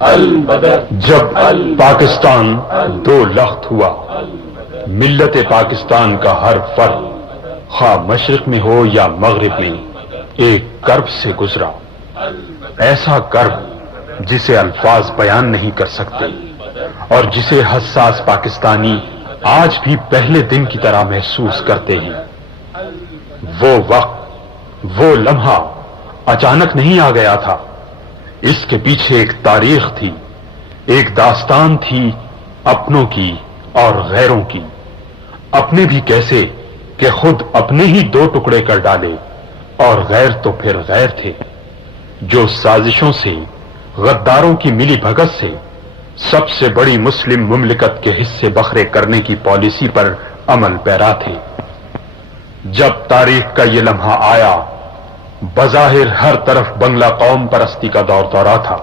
جب پاکستان دو لخت ہوا، ملت پاکستان کا ہر فرد خواہ مشرق میں ہو یا مغرب میں ایک کرب سے گزرا، ایسا کرب جسے الفاظ بیان نہیں کر سکتے اور جسے حساس پاکستانی آج بھی پہلے دن کی طرح محسوس کرتے ہیں۔ وہ وقت، وہ لمحہ اچانک نہیں آ گیا تھا، اس کے پیچھے ایک تاریخ تھی، ایک داستان تھی، اپنوں کی اور غیروں کی۔ اپنے بھی کیسے کہ خود اپنے ہی دو ٹکڑے کر ڈالے، اور غیر تو پھر غیر تھے جو سازشوں سے، غداروں کی ملی بھگت سے سب سے بڑی مسلم مملکت کے حصے بکھرے کرنے کی پالیسی پر عمل پیرا تھے۔ جب تاریخ کا یہ لمحہ آیا، بظاہر ہر طرف بنگلہ قوم پرستی کا دور دورہ تھا،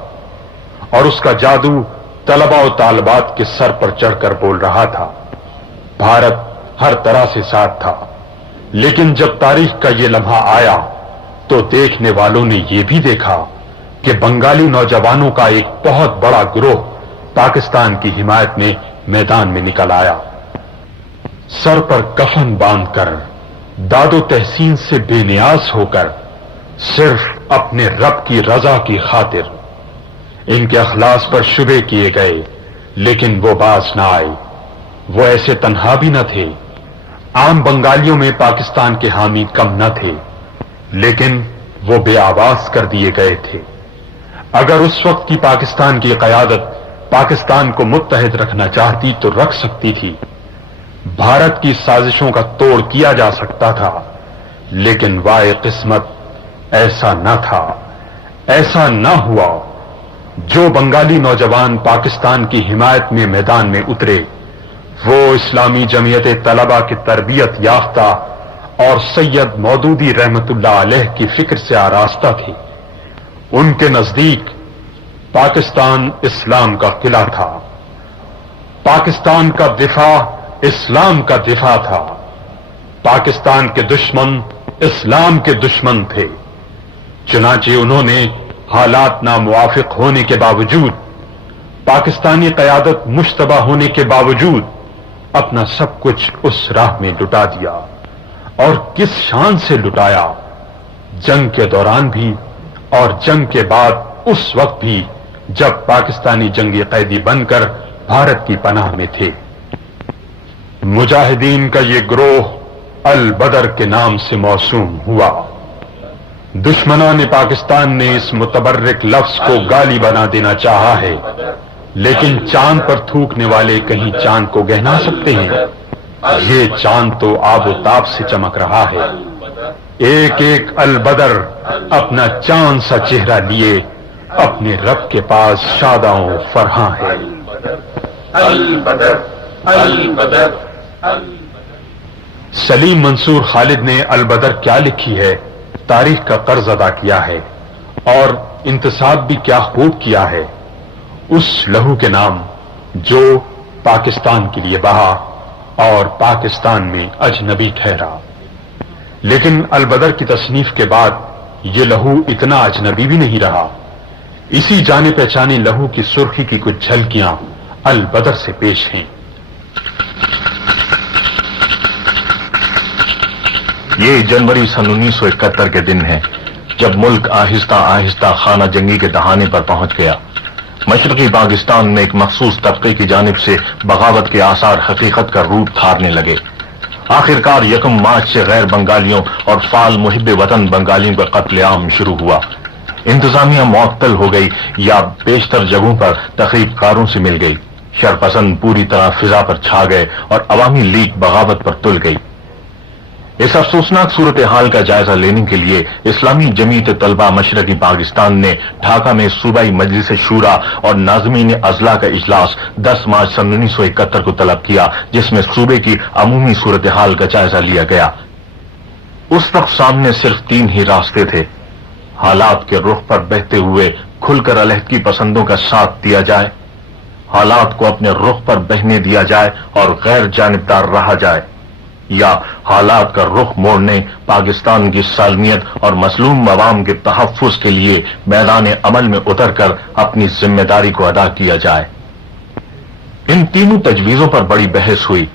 اور اس کا جادو طلباء و طالبات کے سر پر چڑھ کر بول رہا تھا۔ بھارت ہر طرح سے ساتھ تھا، لیکن جب تاریخ کا یہ لمحہ آیا تو دیکھنے والوں نے یہ بھی دیکھا کہ بنگالی نوجوانوں کا ایک بہت بڑا گروہ پاکستان کی حمایت میں میدان میں نکل آیا، سر پر کفن باندھ کر، داد و تحسین سے بے نیاز ہو کر، صرف اپنے رب کی رضا کی خاطر۔ ان کے اخلاص پر شبے کیے گئے، لیکن وہ باز نہ آئے۔ وہ ایسے تنہا بھی نہ تھے، عام بنگالیوں میں پاکستان کے حامی کم نہ تھے، لیکن وہ بے آواز کر دیے گئے تھے۔ اگر اس وقت کی پاکستان کی قیادت پاکستان کو متحد رکھنا چاہتی تو رکھ سکتی تھی، بھارت کی سازشوں کا توڑ کیا جا سکتا تھا، لیکن وائے قسمت ایسا نہ تھا، ایسا نہ ہوا۔ جو بنگالی نوجوان پاکستان کی حمایت میں میدان میں اترے، وہ اسلامی جمعیت طلبہ کی تربیت یافتہ اور سید مودودی رحمت اللہ علیہ کی فکر سے آراستہ تھے۔ ان کے نزدیک پاکستان اسلام کا قلعہ تھا، پاکستان کا دفاع اسلام کا دفاع تھا، پاکستان کے دشمن اسلام کے دشمن تھے۔ چنانچہ انہوں نے حالات ناموافق ہونے کے باوجود، پاکستانی قیادت مشتبہ ہونے کے باوجود، اپنا سب کچھ اس راہ میں لٹا دیا، اور کس شان سے لٹایا! جنگ کے دوران بھی اور جنگ کے بعد اس وقت بھی جب پاکستانی جنگی قیدی بن کر بھارت کی پناہ میں تھے۔ مجاہدین کا یہ گروہ البدر کے نام سے موسوم ہوا۔ دشمنان پاکستان نے اس متبرک لفظ کو گالی بنا دینا چاہا ہے، لیکن چاند پر تھوکنے والے کہیں چاند کو گہنا سکتے ہیں؟ یہ چاند تو آب و تاب سے چمک رہا ہے۔ ایک ایک البدر اپنا چاند سا چہرہ لیے اپنے رب کے پاس شاداں و فرحاں ہے۔ البدر البدر۔ سلیم منصور خالد نے البدر کیا لکھی ہے، تاریخ کا قرض ادا کیا ہے، اور انتصاب بھی کیا خوب کیا ہے۔ اس لہو کے نام جو پاکستان کے لیے بہا اور پاکستان میں اجنبی ٹھہرا۔ لیکن البدر کی تصنیف کے بعد یہ لہو اتنا اجنبی بھی نہیں رہا۔ اسی جانے پہچانے لہو کی سرخی کی کچھ جھلکیاں البدر سے پیش ہیں۔ یہ جنوری سن 1971 کے دن ہے جب ملک آہستہ آہستہ خانہ جنگی کے دہانے پر پہنچ گیا۔ مشرقی پاکستان میں ایک مخصوص طبقے کی جانب سے بغاوت کے آثار حقیقت کا روپ دھارنے لگے۔ آخرکار 1 مارچ سے غیر بنگالیوں اور فعال محب وطن بنگالیوں کا قتل عام شروع ہوا۔ انتظامیہ معطل ہو گئی یا بیشتر جگہوں پر تخریب کاروں سے مل گئی۔ شرپسند پوری طرح فضا پر چھا گئے اور عوامی لیگ بغاوت پر تل گئی۔ اس افسوسناک صورتحال کا جائزہ لینے کے لیے اسلامی جمعیت طلبہ مشرقی پاکستان نے ڈھاکہ میں صوبائی مجلس شورا اور ناظمین اضلاع کا اجلاس 10 مارچ سن 1971 کو طلب کیا، جس میں صوبے کی عمومی صورتحال کا جائزہ لیا گیا۔ اس وقت سامنے صرف 3 ہی راستے تھے: حالات کے رخ پر بہتے ہوئے کھل کر علیحدگی پسندوں کا ساتھ دیا جائے، حالات کو اپنے رخ پر بہنے دیا جائے اور غیر جانبدار رہا جائے، یا حالات کا رخ موڑنے پاکستان کی سالمیت اور مظلوم عوام کے تحفظ کے لیے میدان عمل میں اتر کر اپنی ذمہ داری کو ادا کیا جائے۔ ان تینوں تجویزوں پر بڑی بحث ہوئی۔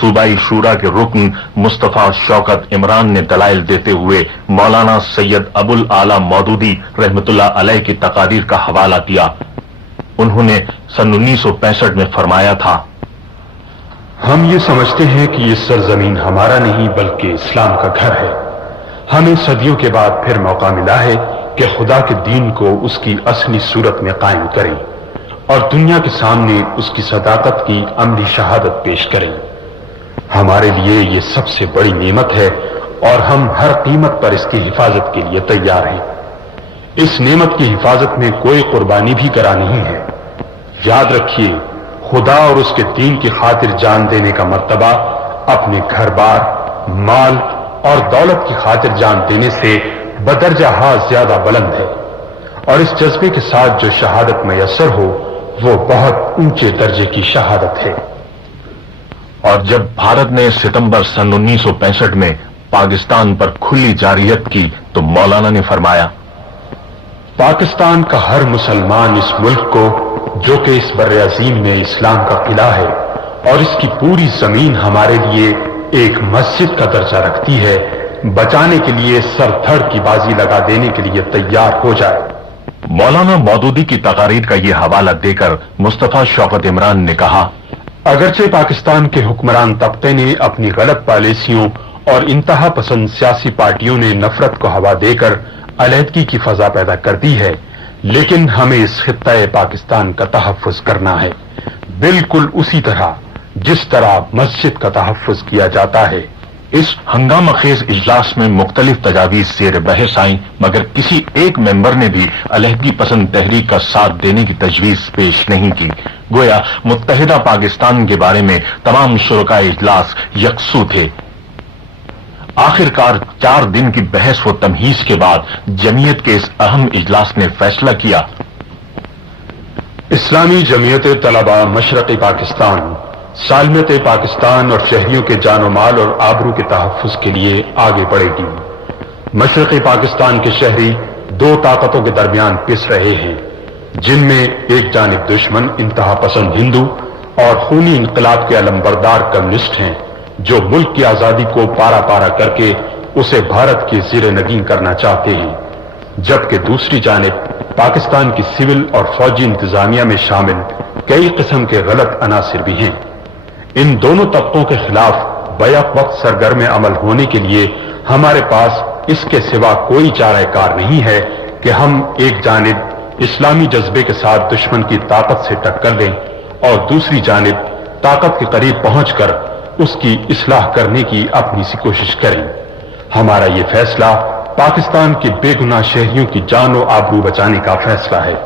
صوبائی شورا کے رکن مصطفیٰ شوکت عمران نے دلائل دیتے ہوئے مولانا سید ابو الاعلی مودودی رحمت اللہ علیہ کی تقاریر کا حوالہ دیا۔ انہوں نے سن 1965 میں فرمایا تھا، ہم یہ سمجھتے ہیں کہ یہ سرزمین ہمارا نہیں بلکہ اسلام کا گھر ہے۔ ہمیں صدیوں کے بعد پھر موقع ملا ہے کہ خدا کے دین کو اس کی اصلی صورت میں قائم کریں اور دنیا کے سامنے اس کی صداقت کی عملی شہادت پیش کریں۔ ہمارے لیے یہ سب سے بڑی نعمت ہے اور ہم ہر قیمت پر اس کی حفاظت کے لیے تیار ہیں۔ اس نعمت کی حفاظت میں کوئی قربانی بھی کرا نہیں ہے۔ یاد رکھیے، خدا اور اس کے دین کی خاطر جان دینے کا مرتبہ اپنے گھر بار، مال اور دولت کی خاطر جان دینے سے بدرجہ زیادہ بلند ہے، اور اس جذبے کے ساتھ جو شہادت میسر ہو وہ بہت اونچے درجے کی شہادت ہے۔ اور جب بھارت نے ستمبر سن 1965 میں پاکستان پر کھلی جارحیت کی تو مولانا نے فرمایا، پاکستان کا ہر مسلمان اس ملک کو، جو کہ اس بر عظیم میں اسلام کا قلعہ ہے اور اس کی پوری زمین ہمارے لیے ایک مسجد کا درجہ رکھتی ہے، بچانے کے لیے سر دھڑ کی بازی لگا دینے کے لیے تیار ہو جائے۔ مولانا مودودی کی تقاریر کا یہ حوالہ دے کر مصطفیٰ شوکت عمران نے کہا، اگرچہ پاکستان کے حکمران طبقے نے اپنی غلط پالیسیوں اور انتہا پسند سیاسی پارٹیوں نے نفرت کو ہوا دے کر علیحدگی کی فضا پیدا کر دی ہے، لیکن ہمیں اس خطہ پاکستان کا تحفظ کرنا ہے، بالکل اسی طرح جس طرح مسجد کا تحفظ کیا جاتا ہے۔ اس ہنگامہ خیز اجلاس میں مختلف تجاویز زیر بحث آئیں، مگر کسی ایک ممبر نے بھی علیحدگی پسند تحریک کا ساتھ دینے کی تجویز پیش نہیں کی۔ گویا متحدہ پاکستان کے بارے میں تمام شرکائے اجلاس یکسو تھے۔ آخر کار 4 دن کی بحث و تمہیز کے بعد جمعیت کے اس اہم اجلاس نے فیصلہ کیا، اسلامی جمعیت طلبہ مشرقی پاکستان سالمیت پاکستان اور شہریوں کے جان و مال اور آبرو کے تحفظ کے لیے آگے بڑھے گی۔ مشرقی پاکستان کے شہری 2 طاقتوں کے درمیان پس رہے ہیں، جن میں ایک جانب دشمن انتہا پسند ہندو اور خونی انقلاب کے علمبردار کمیونسٹ ہیں، جو ملک کی آزادی کو پارا پارا کر کے اسے بھارت کے زیر نگین کرنا چاہتے ہیں، جبکہ دوسری جانب پاکستان کی سول اور فوجی انتظامیہ میں شامل کئی قسم کے غلط عناصر بھی ہیں۔ ان دونوں طبقوں کے خلاف بیک وقت سرگرم عمل ہونے کے لیے ہمارے پاس اس کے سوا کوئی چارہ کار نہیں ہے کہ ہم ایک جانب اسلامی جذبے کے ساتھ دشمن کی طاقت سے ٹکر لیں اور دوسری جانب طاقت کے قریب پہنچ کر اس کی اصلاح کرنے کی اپنی سی کوشش کریں۔ ہمارا یہ فیصلہ پاکستان کے بے گناہ شہریوں کی جان و آبرو بچانے کا فیصلہ ہے۔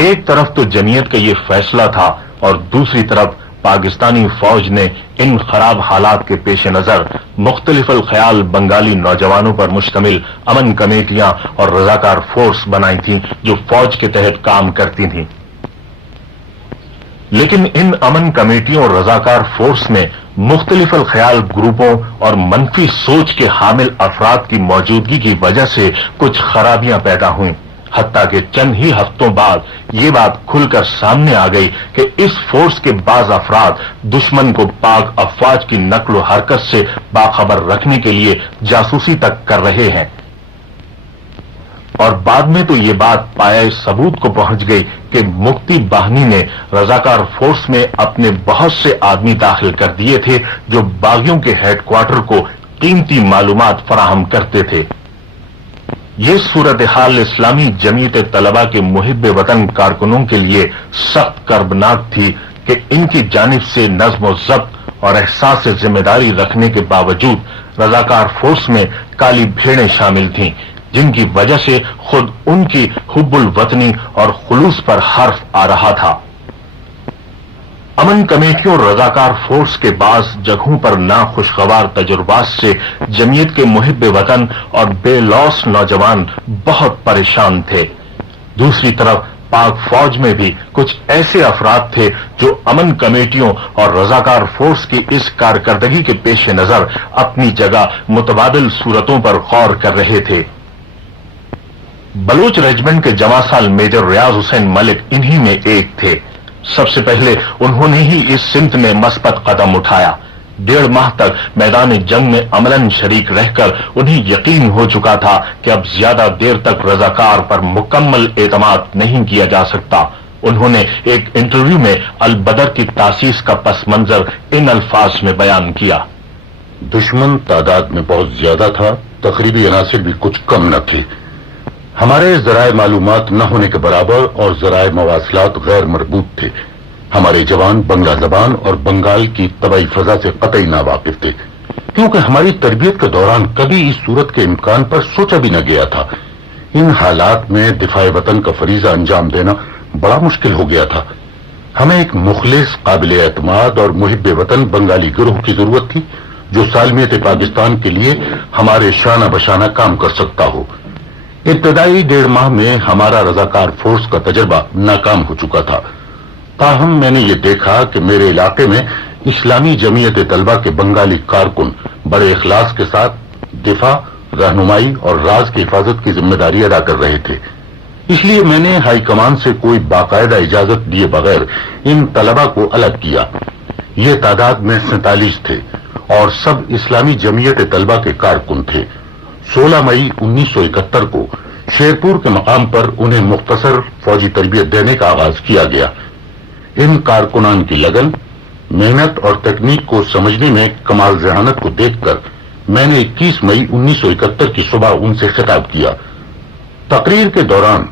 ایک طرف تو جمعیت کا یہ فیصلہ تھا اور دوسری طرف پاکستانی فوج نے ان خراب حالات کے پیش نظر مختلف الخیال بنگالی نوجوانوں پر مشتمل امن کمیٹیاں اور رضاکار فورس بنائی تھیں جو فوج کے تحت کام کرتی تھیں۔ لیکن ان امن کمیٹیوں اور رضاکار فورس میں مختلف الخیال گروپوں اور منفی سوچ کے حامل افراد کی موجودگی کی وجہ سے کچھ خرابیاں پیدا ہوئیں، حتیٰ کہ چند ہی ہفتوں بعد یہ بات کھل کر سامنے آ گئی کہ اس فورس کے بعض افراد دشمن کو پاک افواج کی نقل و حرکت سے باخبر رکھنے کے لیے جاسوسی تک کر رہے ہیں، اور بعد میں تو یہ بات پایہ ثبوت کو پہنچ گئی کہ مفتی باہنی نے رضاکار فورس میں اپنے بہت سے آدمی داخل کر دیے تھے جو باغیوں کے ہیڈ کوارٹر کو قیمتی معلومات فراہم کرتے تھے۔ یہ صورتحال اسلامی جمعیت طلبہ کے محب وطن کارکنوں کے لیے سخت کربناک تھی کہ ان کی جانب سے نظم و ضبط اور احساس ذمہ داری رکھنے کے باوجود رضاکار فورس میں کالی بھیڑیں شامل تھیں، جن کی وجہ سے خود ان کی حب الوطنی اور خلوص پر حرف آ رہا تھا۔ امن کمیٹیوں اور رضاکار فورس کے بعض جگہوں پر ناخوشگوار تجربات سے جمعیت کے محب وطن اور بے لوث نوجوان بہت پریشان تھے۔ دوسری طرف پاک فوج میں بھی کچھ ایسے افراد تھے جو امن کمیٹیوں اور رضاکار فورس کی اس کارکردگی کے پیش نظر اپنی جگہ متبادل صورتوں پر غور کر رہے تھے۔ بلوچ ریجمنٹ کے جواں سال میجر ریاض حسین ملک انہی میں ایک تھے۔ سب سے پہلے انہوں نے ہی اس سمت میں مثبت قدم اٹھایا۔ 1.5 ماہ تک میدان جنگ میں عملاً شریک رہ کر انہیں یقین ہو چکا تھا کہ اب زیادہ دیر تک رضاکار پر مکمل اعتماد نہیں کیا جا سکتا۔ انہوں نے ایک انٹرویو میں البدر کی تاسیس کا پس منظر ان الفاظ میں بیان کیا۔ دشمن تعداد میں بہت زیادہ تھا، تقریبی عناصر بھی کچھ کم نہ تھے۔ ہمارے ذرائع معلومات نہ ہونے کے برابر اور ذرائع مواصلات غیر مربوط تھے۔ ہمارے جوان بنگلہ زبان اور بنگال کی طبعی فضا سے قطعی ناواقف تھے، کیونکہ ہماری تربیت کے دوران کبھی اس صورت کے امکان پر سوچا بھی نہ گیا تھا۔ ان حالات میں دفاع وطن کا فریضہ انجام دینا بڑا مشکل ہو گیا تھا۔ ہمیں ایک مخلص، قابل اعتماد اور محب وطن بنگالی گروہ کی ضرورت تھی جو سالمیت پاکستان کے لیے ہمارے شانہ بشانہ کام کر سکتا ہو۔ ابتدائی 1.5 ماہ میں ہمارا رضاکار فورس کا تجربہ ناکام ہو چکا تھا، تاہم میں نے یہ دیکھا کہ میرے علاقے میں اسلامی جمعیت طلبہ کے بنگالی کارکن بڑے اخلاص کے ساتھ دفاع، رہنمائی اور راز کی حفاظت کی ذمہ داری ادا کر رہے تھے۔ اس لیے میں نے ہائی کمان سے کوئی باقاعدہ اجازت دیے بغیر ان طلبہ کو الگ کیا۔ یہ تعداد میں 47 تھے اور سب اسلامی جمعیت طلبہ کے کارکن تھے۔ 16 مئی 1971 کو شیرپور کے مقام پر انہیں مختصر فوجی تربیت دینے کا آغاز کیا گیا۔ ان کارکنان کی لگن، محنت اور تکنیک کو سمجھنے میں کمال ذہانت کو دیکھ کر میں نے 21 مئی 1971 کی صبح ان سے خطاب کیا۔ تقریر کے دوران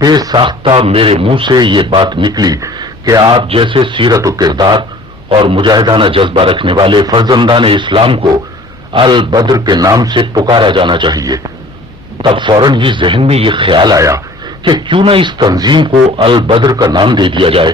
بے ساختہ میرے منہ سے یہ بات نکلی کہ آپ جیسے سیرت و کردار اور مجاہدانہ جذبہ رکھنے والے فرزندان اسلام کو البدر کے نام سے پکارا جانا چاہیے۔ تب فوراً ہی ذہن میں یہ خیال آیا کہ کیوں نہ اس تنظیم کو البدر کا نام دے دیا جائے۔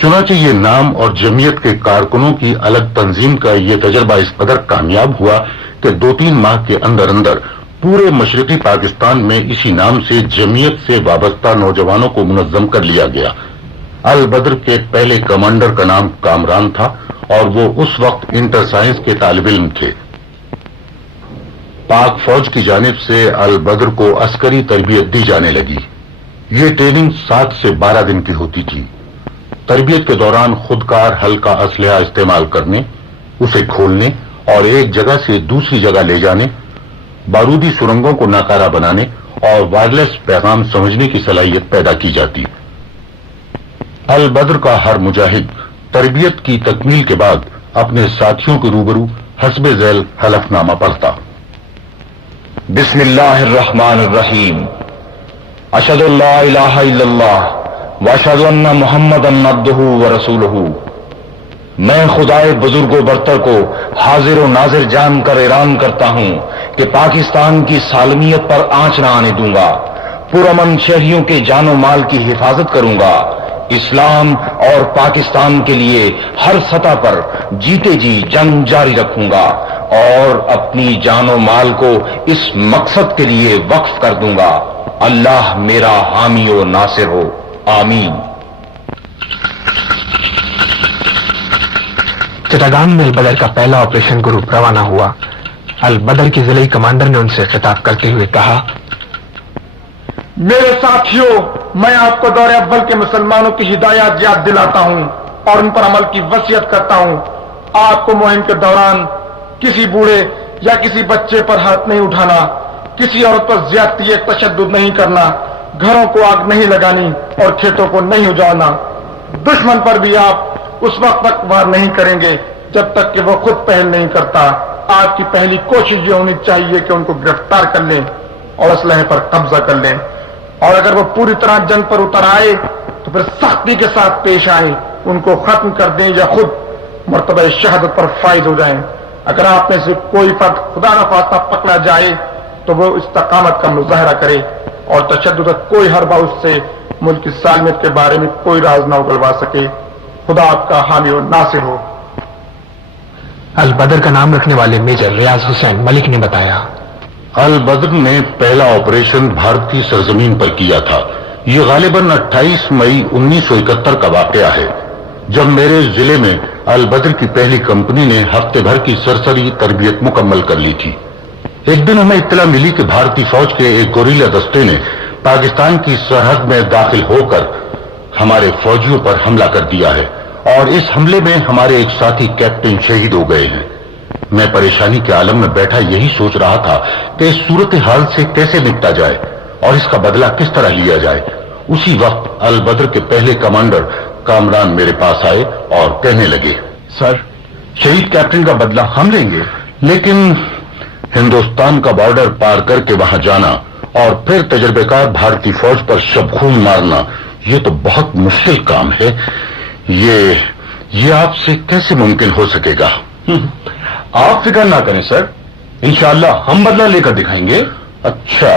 چنانچہ یہ نام اور جمعیت کے کارکنوں کی الگ تنظیم کا یہ تجربہ اس قدر کامیاب ہوا کہ 2-3 ماہ کے اندر اندر پورے مشرقی پاکستان میں اسی نام سے جمعیت سے وابستہ نوجوانوں کو منظم کر لیا گیا۔ البدر کے پہلے کمانڈر کا نام کامران تھا اور وہ اس وقت انٹر سائنس کے طالب علم تھے۔ پاک فوج کی جانب سے البدر کو عسکری تربیت دی جانے لگی۔ یہ ٹریننگ 7 سے 12 دن کی ہوتی تھی۔ تربیت کے دوران خودکار ہلکا اسلحہ استعمال کرنے، اسے کھولنے اور ایک جگہ سے دوسری جگہ لے جانے، بارودی سرنگوں کو ناکارہ بنانے اور وائرلیس پیغام سمجھنے کی صلاحیت پیدا کی جاتی۔ البدر کا ہر مجاہد تربیت کی تکمیل کے بعد اپنے ساتھیوں کے روبرو حسب ذیل حلف نامہ پڑھتا۔ بسم اللہ الرحمن الرحیم، اشہد ان لا الہ الا اللہ واشہد ان محمدًا عبدہ ورسولہ۔ میں خدائے بزرگ و برتر کو حاضر و ناظر جان کر اعلان کرتا ہوں کہ پاکستان کی سالمیت پر آنچ نہ آنے دوں گا، پرامن شہریوں کے جان و مال کی حفاظت کروں گا، اسلام اور پاکستان کے لیے ہر سطح پر جیتے جی جنگ جاری رکھوں گا اور اپنی جان و مال کو اس مقصد کے لیے وقف کر دوں گا۔ اللہ میرا حامی و ناصر ہو، آمین۔ چٹاگان میں البدر کا پہلا آپریشن گروپ روانہ ہوا۔ البدر کے ضلعی کمانڈر نے ان سے خطاب کرتے ہوئے کہا، میرے ساتھیوں، میں آپ کو دور اول کے مسلمانوں کی ہدایات یاد دلاتا ہوں اور ان پر عمل کی وصیت کرتا ہوں۔ آپ کو مہم کے دوران کسی بوڑھے یا کسی بچے پر ہاتھ نہیں اٹھانا، کسی عورت پر زیادتی یا تشدد نہیں کرنا، گھروں کو آگ نہیں لگانی اور کھیتوں کو نہیں اجاڑنا۔ دشمن پر بھی آپ اس وقت تک وار نہیں کریں گے جب تک کہ وہ خود پہل نہیں کرتا۔ آپ کی پہلی کوشش یہ ہونی چاہیے کہ ان کو گرفتار کر لیں اور اسلحے پر قبضہ کر لیں، اور اگر وہ پوری طرح جنگ پر اتر آئے تو پھر سختی کے ساتھ پیش آئیں، ان کو ختم کر دیں یا خود مرتبہ شہادت پر فائز ہو جائیں۔ اگر آپ میں سے کوئی فرد خدا نخواستہ پکڑا جائے تو وہ استقامت کا مظاہرہ کرے اور تشدد کا کوئی حربہ اس سے ملک کی سالمیت کے بارے میں کوئی راز نہ اگلوا سکے۔ خدا آپ کا حامی و ناصر ہو۔ البدر کا نام رکھنے والے میجر ریاض حسین ملک نے بتایا، البدر نے پہلا آپریشن بھارتی سرزمین پر کیا تھا، یہ غالباً 28 مئی 1971 کا واقعہ ہے، جب میرے ضلع میں البدر کی پہلی کمپنی نے ہفتے بھر کی سرسری تربیت مکمل کر لی تھی۔ ایک دن ہمیں اطلاع ملی کہ بھارتی فوج کے ایک گوریلا دستے نے پاکستان کی سرحد میں داخل ہو کر ہمارے فوجیوں پر حملہ کر دیا ہے، اور اس حملے میں ہمارے ایک ساتھی کیپٹن شہید ہو گئے ہیں۔ میں پریشانی کے عالم میں بیٹھا یہی سوچ رہا تھا کہ اس صورتحال سے کیسے نپٹا جائے اور اس کا بدلہ کس طرح لیا جائے۔ اسی وقت البدر کے پہلے کمانڈر کامران میرے پاس آئے اور کہنے لگے، سر، شہید کیپٹن کا بدلہ ہم لیں گے، لیکن ہندوستان کا بارڈر پار کر کے وہاں جانا اور پھر تجربے کار بھارتی فوج پر شب خون مارنا، یہ تو بہت مشکل کام ہے۔ یہ آپ سے کیسے ممکن ہو سکے گا؟ آپ فکر نہ کریں سر، انشاءاللہ ہم بدلہ لے کر دکھائیں گے۔ اچھا،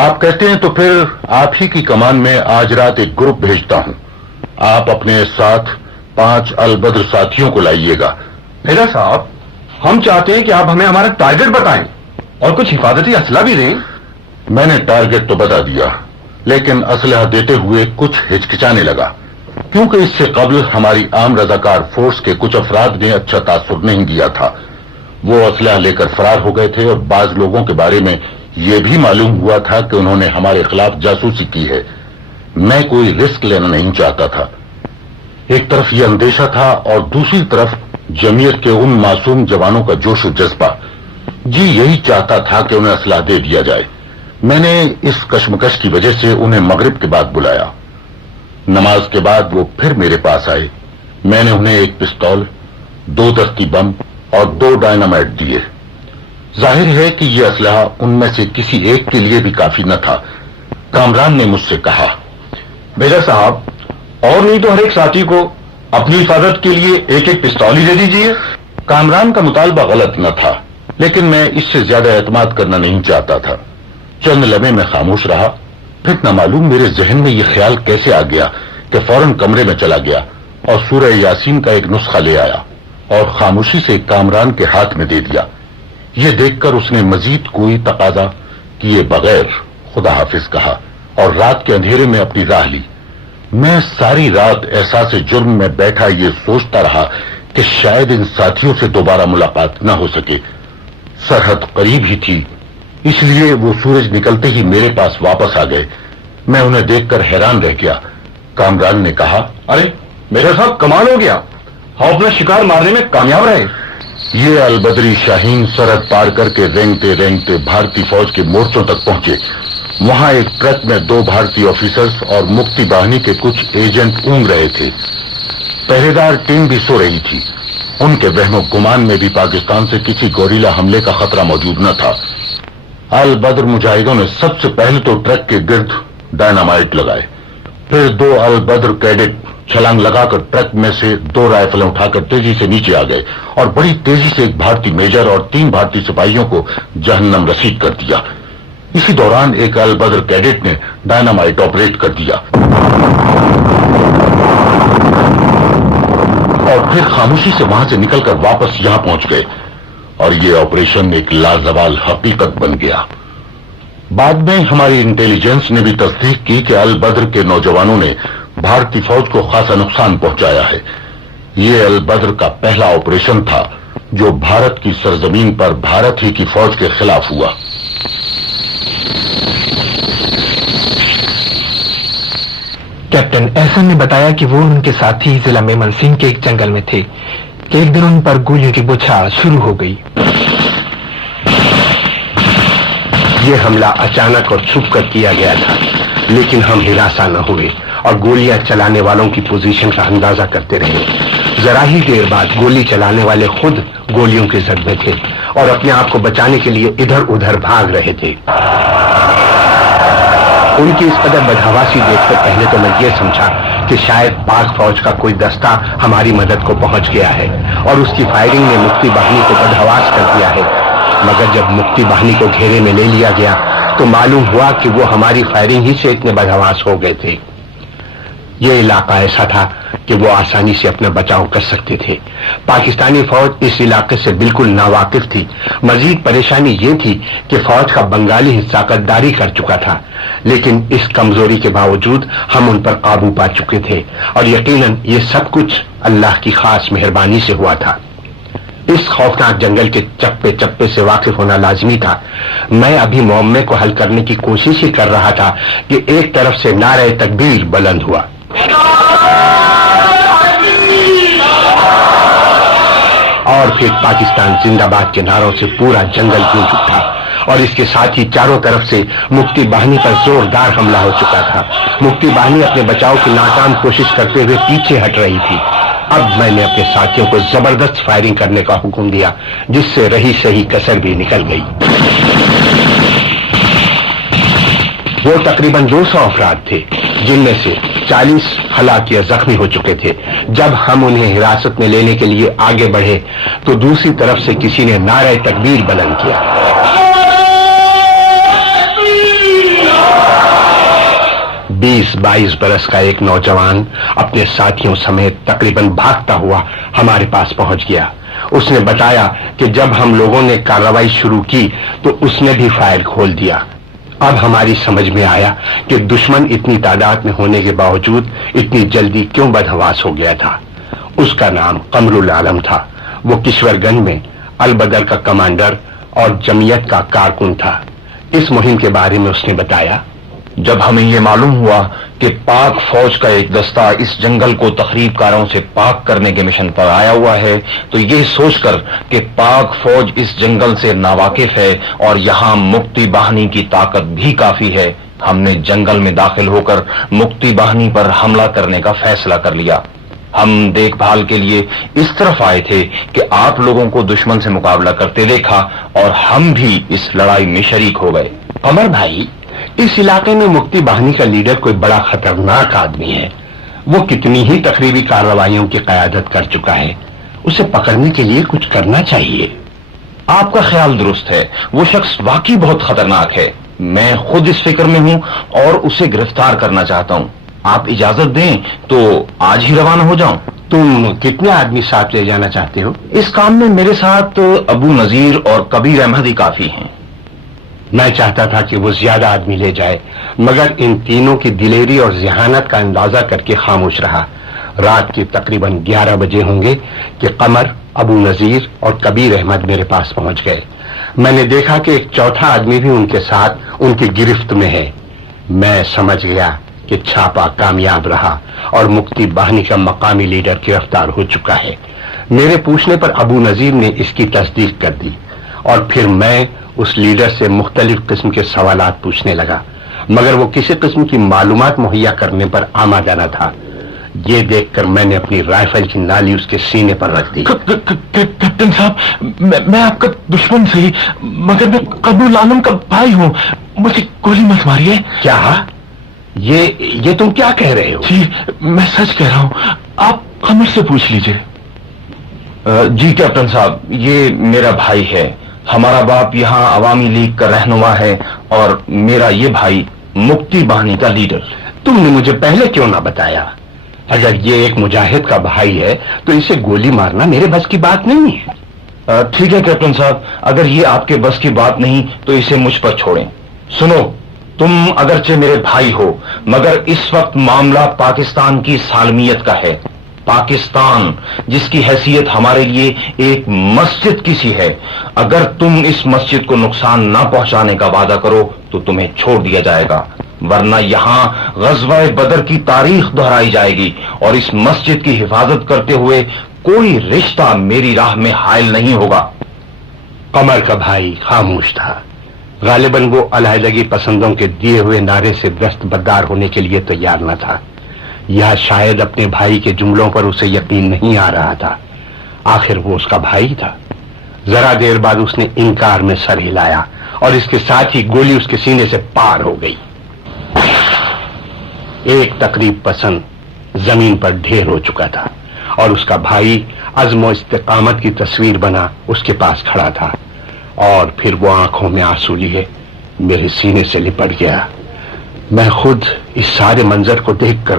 آپ کہتے ہیں تو پھر آپ ہی کی کمان میں آج رات ایک گروپ بھیجتا ہوں۔ آپ اپنے ساتھ 5 البدر ساتھیوں کو لائیے گا۔ میرا صاحب، ہم چاہتے ہیں کہ آپ ہمیں ہمارا ٹارگٹ بتائیں اور کچھ حفاظتی اسلحہ بھی دیں۔ میں نے ٹارگٹ تو بتا دیا، لیکن اسلحہ دیتے ہوئے کچھ ہچکچانے لگا، کیونکہ اس سے قبل ہماری عام رضاکار فورس کے کچھ افراد نے اچھا تاثر نہیں دیا تھا۔ وہ اسلحہ لے کر فرار ہو گئے تھے، اور بعض لوگوں کے بارے میں یہ بھی معلوم ہوا تھا کہ انہوں نے ہمارے خلاف جاسوسی کی ہے۔ میں کوئی رسک لینا نہیں چاہتا تھا۔ ایک طرف یہ اندیشہ تھا اور دوسری طرف جمعیت کے ان معصوم جوانوں کا جوش و جذبہ۔ جی یہی چاہتا تھا کہ انہیں اسلحہ دے دیا جائے۔ میں نے اس کشمکش کی وجہ سے انہیں مغرب کے بعد بلایا۔ نماز کے بعد وہ پھر میرے پاس آئے۔ میں نے انہیں ایک پستول، 2 دستی بم اور 2 ڈائنامائٹ دیے۔ ظاہر ہے کہ یہ اسلحہ ان میں سے کسی ایک کے لیے بھی کافی نہ تھا۔ کامران نے مجھ سے کہا، میرا صاحب، اور نہیں تو ہر ایک ساتھی کو اپنی حفاظت کے لیے ایک ایک پستول ہی دے دیجیے۔ کامران کا مطالبہ غلط نہ تھا، لیکن میں اس سے زیادہ اعتماد کرنا نہیں چاہتا تھا۔ چند لمحے میں خاموش رہا، پھر نہ معلوم میرے ذہن میں یہ خیال کیسے آ گیا کہ فوراً کمرے میں چلا گیا اور سورہ یاسین کا ایک نسخہ لے آیا اور خاموشی سے کامران کے ہاتھ میں دے دیا۔ یہ دیکھ کر اس نے مزید کوئی تقاضا کیے بغیر خدا حافظ کہا اور رات کے اندھیرے میں اپنی راہ لی۔ میں ساری رات احساس جرم میں بیٹھا یہ سوچتا رہا کہ شاید ان ساتھیوں سے دوبارہ ملاقات نہ ہو سکے۔ سرحد قریب ہی تھی، اس لیے وہ سورج نکلتے ہی میرے پاس واپس آ گئے۔ میں انہیں دیکھ کر حیران رہ گیا۔ کامران نے کہا، ارے میرا صاحب، کمال ہو گیا، ہم اپنا شکار مارنے میں کامیاب رہے۔ یہ البدری شاہین سرحد پار کر کے رینگتے رینگتے بھارتی فوج کے مورچوں تک پہنچے۔ وہاں ایک ٹرک میں 2 بھارتی آفیسرز اور مکتی باہنی کے کچھ ایجنٹ اونگ رہے تھے۔ پہرے دار ٹیم بھی سو رہی تھی۔ ان کے وہم و گمان میں بھی پاکستان سے کسی گوریلا حملے کا خطرہ موجود نہ تھا۔ البدر مجاہدوں نے سب سے پہلے تو ٹرک کے گرد ڈائنامائٹ لگائے، پھر 2 البدر کیڈٹ چھلانگ لگا کر ٹرک میں سے 2 رائفلیں اٹھا کر تیزی سے نیچے آ گئے اور بڑی تیزی سے ایک بھارتی میجر اور 3 بھارتی سپاہیوں کو جہنم رسید کر دیا۔ اسی دوران ایک البدر کیڈٹ نے ڈائنامائٹ آپریٹ کر دیا اور پھر خاموشی سے وہاں سے نکل کر واپس یہاں پہنچ گئے، اور یہ آپریشن ایک لازوال حقیقت بن گیا۔ بعد میں ہماری انٹیلیجنس نے بھی تصدیق کی کہ البدر کے نوجوانوں نے بھارتی فوج کو خاصا نقصان پہنچایا ہے۔ یہ البدر کا پہلا آپریشن تھا جو بھارت کی سرزمین پر بھارت ہی کی فوج کے خلاف ہوا۔ کیپٹن احسن نے بتایا کہ وہ ان کے ساتھی ضلع میمن سنگھ کے ایک جنگل میں تھے کہ ایک دن ان پر گولیوں کی بوچھاڑ شروع ہو گئی۔ یہ حملہ اچانک اور چھپ کر کیا گیا تھا، لیکن ہم ہراساں نہ ہوئے اور گولیاں چلانے والوں کی پوزیشن کا اندازہ کرتے رہے۔ ذرا ہی دیر بعد گولی چلانے والے خود گولیوں کے زد میں تھے اور اپنے آپ کو بچانے کے لیے ادھر ادھر بھاگ رہے تھے۔ ان کی اس قدر بدحواسی دیکھ کر پہلے تو میں یہ سمجھا کہ شاید پاک فوج کا کوئی دستہ ہماری مدد کو پہنچ گیا ہے اور اس کی فائرنگ نے مکتی باہنی کو بدحواس کر دیا ہے، مگر جب مکتی باہنی کو گھیرے میں لے لیا گیا تو معلوم ہوا کہ وہ ہماری فائرنگ ہی سے اتنے بدحواس ہو گئے تھے۔ یہ علاقہ ایسا تھا کہ وہ آسانی سے اپنا بچاؤ کر سکتے تھے. پاکستانی فوج اس علاقے سے بالکل ناواقف تھی. مزید پریشانی یہ تھی کہ فوج کا بنگالی حصہ غداری کر چکا تھا، لیکن اس کمزوری کے باوجود ہم ان پر قابو پا چکے تھے، اور یقیناً یہ سب کچھ اللہ کی خاص مہربانی سے ہوا تھا. اس خوفناک جنگل کے چپے چپے سے واقف ہونا لازمی تھا. میں ابھی معمے کو حل کرنے کی کوشش ہی کر رہا تھا کہ ایک طرف سے نعرہ تکبیر بلند ہوا. اور پھر پاکستان زندہ باد کے نعروں سے پورا جنگل گونج اٹھا، اور اس کے ساتھ ہی چاروں طرف سے مفتی باہنی پر زوردار حملہ ہو چکا تھا. مفتی باہنی اپنے بچاؤ کی ناکام کوشش کرتے ہوئے پیچھے ہٹ رہی تھی. اب میں نے اپنے ساتھیوں کو زبردست فائرنگ کرنے کا حکم دیا، جس سے رہی سہی کسر بھی نکل گئی. وہ تقریباً 200 افراد تھے، جن میں سے 40 ہلاک یا زخمی ہو چکے تھے. جب ہم انہیں حراست میں لینے کے لیے آگے بڑھے تو دوسری طرف سے کسی نے نعرہ تکبیر بلند کیا. 20-22 برس کا ایک نوجوان اپنے ساتھیوں سمیت تقریباً بھاگتا ہوا ہمارے پاس پہنچ گیا. اس نے بتایا کہ جب ہم لوگوں نے کارروائی شروع کی تو اس نے بھی فائر کھول دیا. اب ہماری سمجھ میں آیا کہ دشمن اتنی تعداد میں ہونے کے باوجود اتنی جلدی کیوں بدحواس ہو گیا تھا. اس کا نام قمر العالم تھا. وہ کشور گنج میں البدر کا کمانڈر اور جمعیت کا کارکن تھا. اس مہم کے بارے میں اس نے بتایا، جب ہمیں یہ معلوم ہوا کہ پاک فوج کا ایک دستہ اس جنگل کو تخریب کاروں سے پاک کرنے کے مشن پر آیا ہوا ہے تو یہ سوچ کر کہ پاک فوج اس جنگل سے ناواقف ہے اور یہاں مفتی باہنی کی طاقت بھی کافی ہے، ہم نے جنگل میں داخل ہو کر مفتی باہنی پر حملہ کرنے کا فیصلہ کر لیا. ہم دیکھ بھال کے لیے اس طرف آئے تھے کہ آپ لوگوں کو دشمن سے مقابلہ کرتے دیکھا اور ہم بھی اس لڑائی میں شریک ہو گئے. قمر بھائی، اس علاقے میں مفتی باہنی کا لیڈر کوئی بڑا خطرناک آدمی ہے. وہ کتنی ہی تقریبی کارروائیوں کی قیادت کر چکا ہے. اسے پکڑنے کے لیے کچھ کرنا چاہیے. آپ کا خیال درست ہے، وہ شخص واقعی بہت خطرناک ہے. میں خود اس فکر میں ہوں اور اسے گرفتار کرنا چاہتا ہوں. آپ اجازت دیں تو آج ہی روانہ ہو جاؤں. تم کتنے آدمی ساتھ لے جانا چاہتے ہو؟ اس کام میں میرے ساتھ ابو نذیر اور کبیر احمد ہی کافی ہیں. میں چاہتا تھا کہ وہ زیادہ آدمی لے جائے، مگر ان تینوں کی دلیری اور ذہانت کا اندازہ کر کے خاموش رہا. رات کے تقریباً 11 بجے ہوں گے کہ قمر، ابو نذیر اور کبیر احمد میرے پاس پہنچ گئے. میں نے دیکھا کہ ایک چوتھا آدمی بھی ان کے ساتھ ان کی گرفت میں ہے. میں سمجھ گیا کہ چھاپا کامیاب رہا اور مفتی باہنی کا مقامی لیڈر گرفتار ہو چکا ہے. میرے پوچھنے پر ابو نذیر نے اس کی تصدیق کر دی، اور پھر میں اس لیڈر سے مختلف قسم کے سوالات پوچھنے لگا، مگر وہ کسی قسم کی معلومات مہیا کرنے پر آمادہ نہ تھا. یہ دیکھ کر میں نے اپنی رائفل کی نالی اس کے سینے پر رکھ دی. کیپٹن صاحب، میں آپ کا دشمن صحیح، مگر میں قمر العالم کا بھائی ہوں. مجھے گولی مت ماریے. کیا یہ تم کیا کہہ رہے ہو؟ جی میں سچ کہہ رہا ہوں، آپ قمر سے پوچھ لیجئے. جی کیپٹن صاحب، یہ میرا بھائی ہے. ہمارا باپ یہاں عوامی لیگ کا رہنما ہے اور میرا یہ بھائی مفتی باہنی کا لیڈر. تم نے مجھے پہلے کیوں نہ بتایا؟ اگر یہ ایک مجاہد کا بھائی ہے تو اسے گولی مارنا میرے بس کی بات نہیں ہے. ٹھیک ہے کیپٹن صاحب، اگر یہ آپ کے بس کی بات نہیں تو اسے مجھ پر چھوڑیں. سنو، تم اگرچہ میرے بھائی ہو مگر اس وقت معاملہ پاکستان کی سالمیت کا ہے. پاکستان جس کی حیثیت ہمارے لیے ایک مسجد کی سی ہے، اگر تم اس مسجد کو نقصان نہ پہنچانے کا وعدہ کرو تو تمہیں چھوڑ دیا جائے گا، ورنہ یہاں غزوہ بدر کی تاریخ دہرائی جائے گی اور اس مسجد کی حفاظت کرتے ہوئے کوئی رشتہ میری راہ میں حائل نہیں ہوگا. قمر کا بھائی خاموش تھا. غالباً وہ علیحدگی پسندوں کے دیے ہوئے نعرے سے دست بدار ہونے کے لیے تیار نہ تھا، یا شاید اپنے بھائی کے جملوں پر اسے یقین نہیں آ رہا تھا. آخر وہ اس کا بھائی تھا. ذرا دیر بعد اس نے انکار میں سر ہلایا اور اس کے ساتھ ہی گولی اس کے سینے سے پار ہو گئی. ایک تقریب پسند زمین پر ڈھیر ہو چکا تھا اور اس کا بھائی عزم و استقامت کی تصویر بنا اس کے پاس کھڑا تھا. اور پھر وہ آنکھوں میں آنسو لیے میرے سینے سے لپٹ گیا. میں خود اس سارے منظر کو دیکھ کر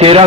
13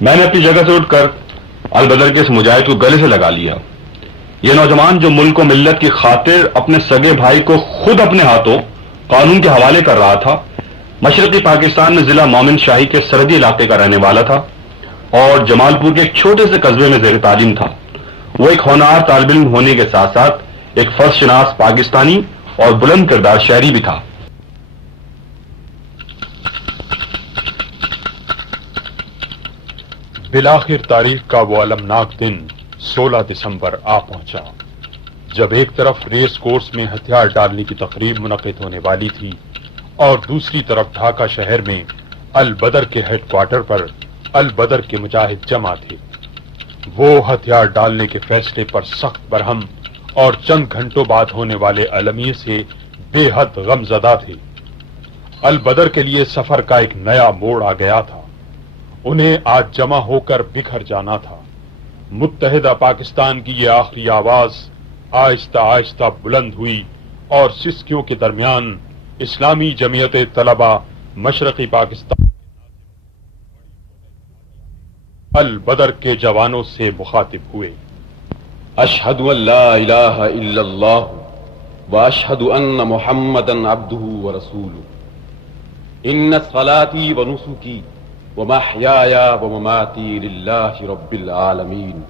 میں نے اپنی جگہ سے اٹھ کر البدر کے اس مجاہد کو گلے سے لگا لیا. یہ نوجوان جو ملک و ملت کی خاطر اپنے سگے بھائی کو خود اپنے ہاتھوں قانون کے حوالے کر رہا تھا، مشرقی پاکستان میں ضلع مومن شاہی کے سرحدی علاقے کا رہنے والا تھا اور جمال پور کے ایک چھوٹے سے قصبے میں زیر تعلیم تھا. وہ ایک ہونہار طالب علم ہونے کے ساتھ ساتھ ایک فرض شناس پاکستانی اور بلند کردار شہری بھی تھا. بالآخر تاریخ کا وہ المناک دن 16 دسمبر آ پہنچا، جب ایک طرف ریس کورس میں ہتھیار ڈالنے کی تقریب منعقد ہونے والی تھی اور دوسری طرف ڈھاکہ شہر میں البدر کے ہیڈ کوارٹر پر البدر کے مجاہد جمع تھے. وہ ہتھیار ڈالنے کے فیصلے پر سخت برہم اور چند گھنٹوں بعد ہونے والے المیے سے بے حد غمزدہ تھے. البدر کے لیے سفر کا ایک نیا موڑ آ گیا تھا. انہیں آج جمع ہو کر بکھر جانا تھا. متحدہ پاکستان کی یہ آخری آواز آہستہ آہستہ بلند ہوئی اور سسکیوں کے درمیان اسلامی جمعیت طلبہ مشرقی پاکستان البدر کے جوانوں سے مخاطب ہوئے. اشہد ان لا الہ الا اللہ واشہد ان محمدا عبدہ ورسولہ. ان صلاتی ونسکی ومحیایا ومماتی للہ رب العالمین.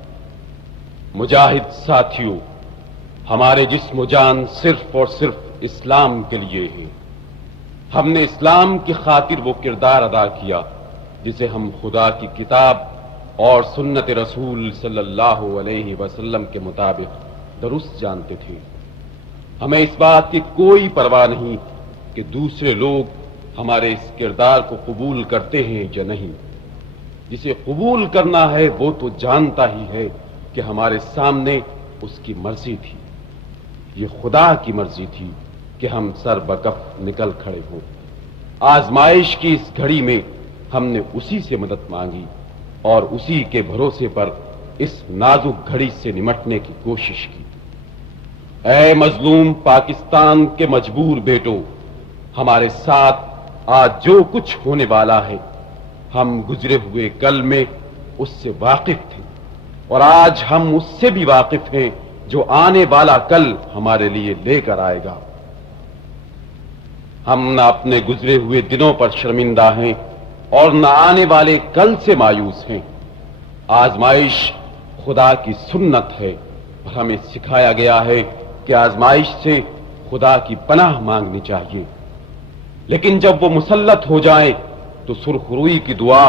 مجاہد ساتھیوں، ہمارے جسم و جان صرف اور صرف اسلام کے لیے ہے. ہم نے اسلام کی خاطر وہ کردار ادا کیا جسے ہم خدا کی کتاب اور سنت رسول صلی اللہ علیہ وسلم کے مطابق درست جانتے تھے. ہمیں اس بات کی کوئی پرواہ نہیں کہ دوسرے لوگ ہمارے اس کردار کو قبول کرتے ہیں یا نہیں. جسے قبول کرنا ہے وہ تو جانتا ہی ہے کہ ہمارے سامنے اس کی مرضی تھی. یہ خدا کی مرضی تھی کہ ہم سر بکف نکل کھڑے ہوں. آزمائش کی اس گھڑی میں ہم نے اسی سے مدد مانگی اور اسی کے بھروسے پر اس نازک گھڑی سے نمٹنے کی کوشش کی. اے مظلوم پاکستان کے مجبور بیٹو، ہمارے ساتھ آج جو کچھ ہونے والا ہے ہم گزرے ہوئے کل میں اس سے واقف تھے اور آج ہم اس سے بھی واقف ہیں جو آنے والا کل ہمارے لیے لے کر آئے گا. ہم نہ اپنے گزرے ہوئے دنوں پر شرمندہ ہیں اور نہ آنے والے کل سے مایوس ہیں. آزمائش خدا کی سنت ہے اور ہمیں سکھایا گیا ہے کہ آزمائش سے خدا کی پناہ مانگنی چاہیے. لیکن جب وہ مسلط ہو جائیں تو سرخ روئی کی دعا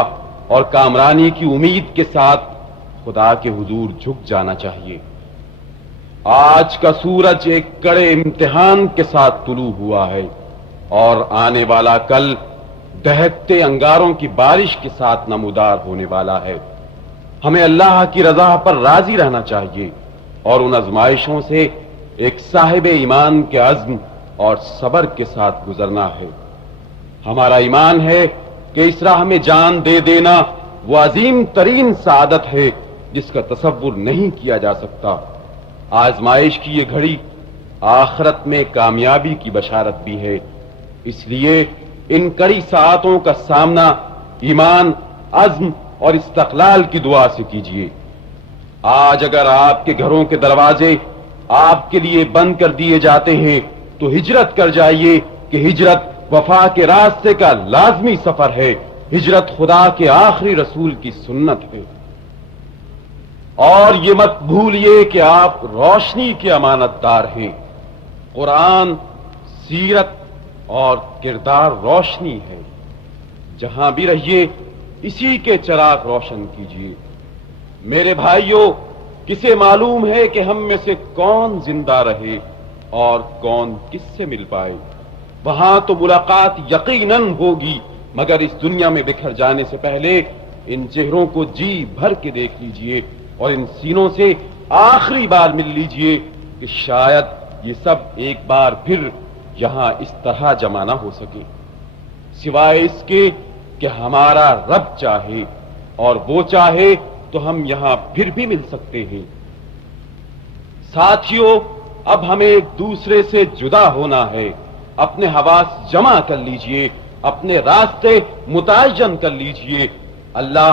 اور کامرانی کی امید کے ساتھ خدا کے حضور جھک جانا چاہیے. آج کا سورج ایک کڑے امتحان کے ساتھ طلوع ہوا ہے اور آنے والا کل دہکتے انگاروں کی بارش کے ساتھ نمودار ہونے والا ہے. ہمیں اللہ کی رضا پر راضی رہنا چاہیے اور ان آزمائشوں سے ایک صاحب ایمان کے عزم اور صبر کے ساتھ گزرنا ہے. ہمارا ایمان ہے کہ اس راہ میں جان دے دینا وہ عظیم ترین سعادت ہے جس کا تصور نہیں کیا جا سکتا. آزمائش کی یہ گھڑی آخرت میں کامیابی کی بشارت بھی ہے. اس لیے ان کڑی ساعتوں کا سامنا ایمان، عزم اور استقلال کی دعا سے کیجیے. آج اگر آپ کے گھروں کے دروازے آپ کے لیے بند کر دیے جاتے ہیں تو ہجرت کر جائیے کہ ہجرت وفا کے راستے کا لازمی سفر ہے. ہجرت خدا کے آخری رسول کی سنت ہے. اور یہ مت بھولیے کہ آپ روشنی کے امانت دار ہیں. قرآن، سیرت اور کردار روشنی ہے. جہاں بھی رہیے اسی کے چراغ روشن کیجیے. میرے بھائیوں، کسے معلوم ہے کہ ہم میں سے کون زندہ رہے اور کون کس سے مل پائے. وہاں تو ملاقات یقیناً ہوگی، مگر اس دنیا میں بکھر جانے سے پہلے ان چہروں کو جی بھر کے دیکھ لیجئے اور ان سینوں سے آخری بار مل لیجئے کہ شاید یہ سب ایک بار پھر یہاں اس طرح جمع نہ ہو سکے، سوائے اس کے کہ ہمارا رب چاہے، اور وہ چاہے تو ہم یہاں پھر بھی مل سکتے ہیں. ساتھیوں، اب ہمیں ایک دوسرے سے جدا ہونا ہے. اپنے حواس جمع کر لیجئے، اپنے راستے متعین کر لیجئے. اللہ